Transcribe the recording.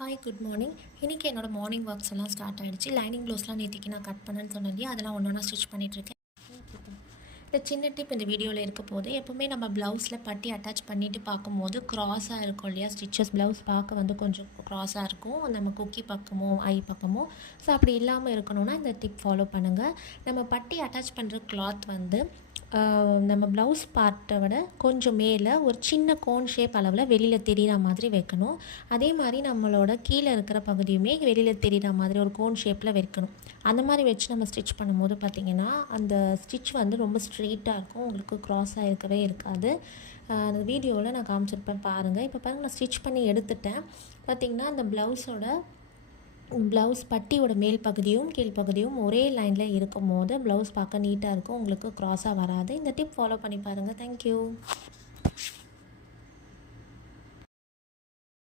Hi good morning. இன்றைக்கி என்னோடய morning works எல்லாம் ஸ்டார்ட் ஆகிடுச்சு. லைனிங் க்ளோஸ்லாம் நேற்றுக்கு நான் கட் பண்ணேன்னு சொன்னேன் இல்லையா, அதெல்லாம் ஒன்று ஒன்றா ஸ்டிச் பண்ணிகிட்ருக்கேன். இந்த சின்ன டிப் இந்த வீடியோவில் இருக்க போது, எப்போவுமே நம்ம ப்ளவுஸில் பட்டி அட்டாச் பண்ணிவிட்டு பார்க்கும்போது க்ராஸாக இருக்கும் இல்லையா ஸ்டிச்சஸ். ப்ளவுஸ் பார்க்க வந்து கொஞ்சம் க்ராஸாக இருக்கும், நம்ம கொக்கி பக்கமோ ஐ பக்கமோ. ஸோ அப்படி இல்லாமல் இருக்கணும்னா இந்த டிப் ஃபாலோ பண்ணுங்கள். நம்ம பட்டி அட்டாச் பண்ணுற கிளாத் வந்து நம்ம ப்ளவுஸ் பார்ட்டை விட கொஞ்சம் மேலே ஒரு சின்ன கோன் ஷேப் அளவில் வெளியில் தெரிகிற மாதிரி வைக்கணும். அதே மாதிரி நம்மளோட கீழே இருக்கிற பகுதியுமே வெளியில் தெரிகிற மாதிரி ஒரு கோன் ஷேப்பில் வைக்கணும். அந்த மாதிரி வச்சு நம்ம ஸ்டிச் பண்ணும்போது பார்த்திங்கன்னா அந்த ஸ்டிச் வந்து ரொம்ப ஸ்ட்ரெயிட்டாக இருக்கும், உங்களுக்கு க்ராஸாக இருக்கவே இருக்காது. அந்த வீடியோவில் நான் காமிச்சிருப்பேன் பாருங்கள். இப்போ பாருங்கள், நான் ஸ்டிச் பண்ணி எடுத்துட்டேன். பார்த்திங்கன்னா அந்த ப்ளவுஸ் பட்டியோட மேல் பகுதியும் கீழ் பகுதியும் ஒரே லைனில் இருக்கும் போது ப்ளவுஸ் பார்க்க நீட்டாக இருக்கும், உங்களுக்கு க்ராஸாக வராது. இந்த டிப் ஃபாலோ பண்ணி பாருங்கள். தேங்க்யூ.